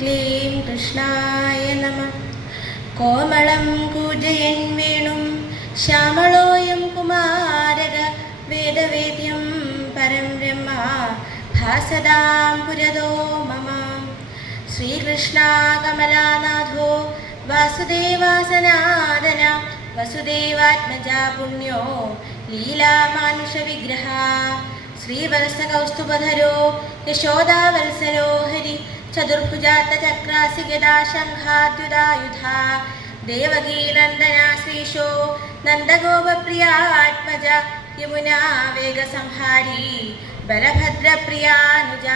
ക്ലീം കൃഷ്ണായ നമഃ. കോമളം കൂജയൻ വേണും ശ്യാമളോയം കുമാരക വേദവേദ്യം പരം ബ്രഹ്മ ഭാസതാം പുരതോ മമ. ശ്രീകൃഷ്ണ കമലാനാഥോ വാസുദേവാസനാദന വസുദേവാത്മജ പുണ്യോ ലീലാമാനുഷ വിഗ്രഹ. ശ്രീവത്സകൗസ്തുഭധരോ യശോദാവത്സലോ ഹരി ചതുർഭുജാത്ത ചക്രാസി ഗദാ ശംഖാദ്യുതായുധ. ദേവകീനന്ദന ശ്രീശോ നന്ദഗോപപ്രിയാത്മജ യമുനാ വേഗസംഹാരി ബലഭദ്രപ്രിയാനുജ.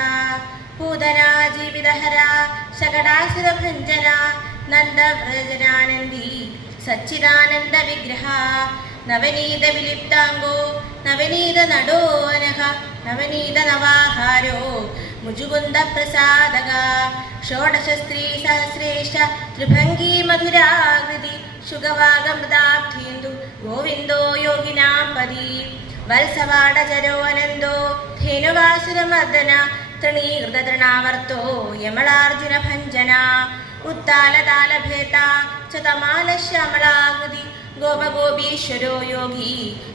പൂതനാ ജീവിതഹര ശകടാസുരഭഞ്ജന നന്ദവ്രജനാനന്ദി സച്ചിദാനന്ദ വിഗ്രഹ. നവനീത വിലിപ്താംഗോ നവനീത നടോനഘ നവനീത നവാഹാരോ മുജുകുന്ദ പ്രസാദക. ഷോഡശ സ്ത്രീ സഹസ്രേഷ ത്രിഭംഗീ മധുരാകൃതി ശുഗവാഗമൃതാബ്ധീന്ദു ഗോവിന്ദോ യോഗിനാം പതി. വത്സവാടചരോ അനന്തോ ധേനുവാസുരമർദ്ദന തൃണീകൃത തൃണാവർത്തോ യമളാർജുന ഭഞ്ജന. ഉത്താലതാലഭേത ച തമാലശ്യാമളാകൃതി ഗോപഗോപീശ്വരോ യോഗി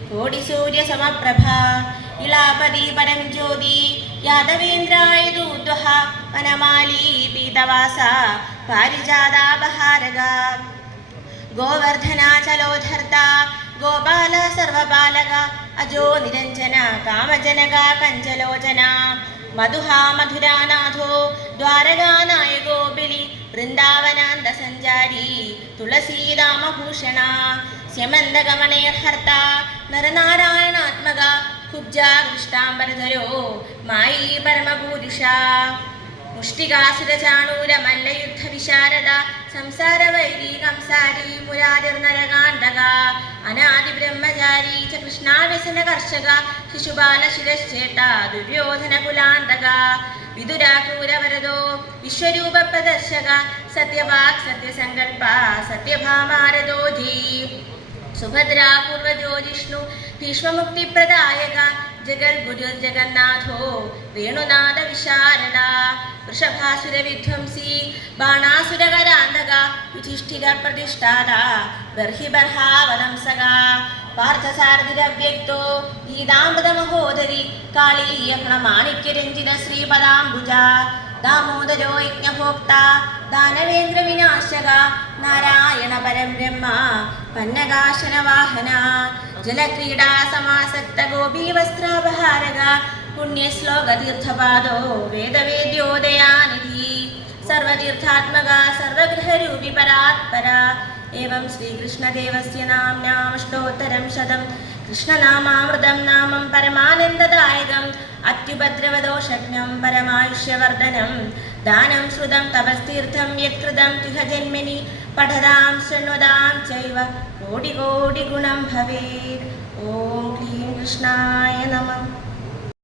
കോടിസൂര്യ സമപ്രഭ. ഇളാപതി പരം ജ്യോതി യാദവേന്ദ്രായ ദൂർദ്വഹ വനമാലീ പീതവാസ പാരിജാതാപഹാരക. ഗോവർദ്ധനാചലോധർത്ത ഗോപാല സർവപാലക അജോ നിരഞ്ജന കാമജനക കഞ്ചലോചന. മധുഹാ മധുരാനാഥോ ദ്വാരകാനായകോ ബലി വൃന്ദാവനാന്ത സഞ്ചാരി തുളസീരാമഭൂഷണ. സ്യമന്തകമണയഹർത്ത നരനാരായണാത്മക കുബ്ജാകൃഷ്ടാംബരധരോ മായി പരമപൂരുഷ. മുഷ്ടികാസുരചാണൂര മല്ലയുദ്ധ വിശാരദ സംസാര വൈരി കംസാരി മുരാരിർനരകാന്തക. അനാദി ബ്രഹ്മചാരി ച കൃഷ്ണാവ്യസന കർഷക ശിശുപാല ശിരശ്ചേട്ട ദുര്യോധന കുലാന്തക. വിദുരാകൂരവരദോ വിശ്വരൂപ പ്രദർശക സത്യവാക് സത്യസങ്കൽപ സത്യഭാമാരദോജി. സുഭദ്രാ പൂർവജോ ജിഷ്ണു ഭീഷ്മമുക്തിപ്രദായക ജഗദ്ഗുരു ജഗന്നാഥോ വേണുനാഥ വിശാരദ. വൃഷഭാസുര വിധ്വംസി ബാണാസുരകരാന്തക യുധിഷ്ഠിര പ്രതിഷ്ഠാത ബർഹി ബർഹാവനംസക. പാർത്ഥസാരഥിരവ്യക്തോ ഗീതാമൃത മഹോദരി കാളീയഹ്ണ മാണിക്യരഞ്ജിത ശ്രീപദാംബുജ. ദാമോദരോ യജ്ഞഭോക്ത ദാനവേന്ദ്ര വിനാശക നാരായണ പരം ബ്രഹ്മ പന്നകാശന വാഹന. ജലക്രീഡാ സമാസക്ത ഗോപീവസ്ത്രാപഹാരക പുണ്യശ്ലോക തീർത്ഥപാദോ വേദവേദ്യോദയാനിധി. സർവതീർത്ഥാത്മക സർവഗ്രഹരൂപി പരാത്പര. ഏവം ശ്രീകൃഷ്ണദേവസ്യ നാമ്നാമഷ്ടോത്തരം ശതം. കൃഷ്ണനാമാമൃതം നാമം പരമാനന്ദദായകം അത്യുപദ്രവദോഷജ്ഞം പരമായുഷ്യവർദ്ധനം. ദാനം ശ്രുതം തപസ്തീർത്ഥം യത്കൃതം തിഹ ജന്മനി പഠതാം ശൃണ്വതാം ചൈവ കോടി കോടി ഗുണം ഭവേത്. ഓം ക്ലീം കൃഷ്ണായ നമഃ.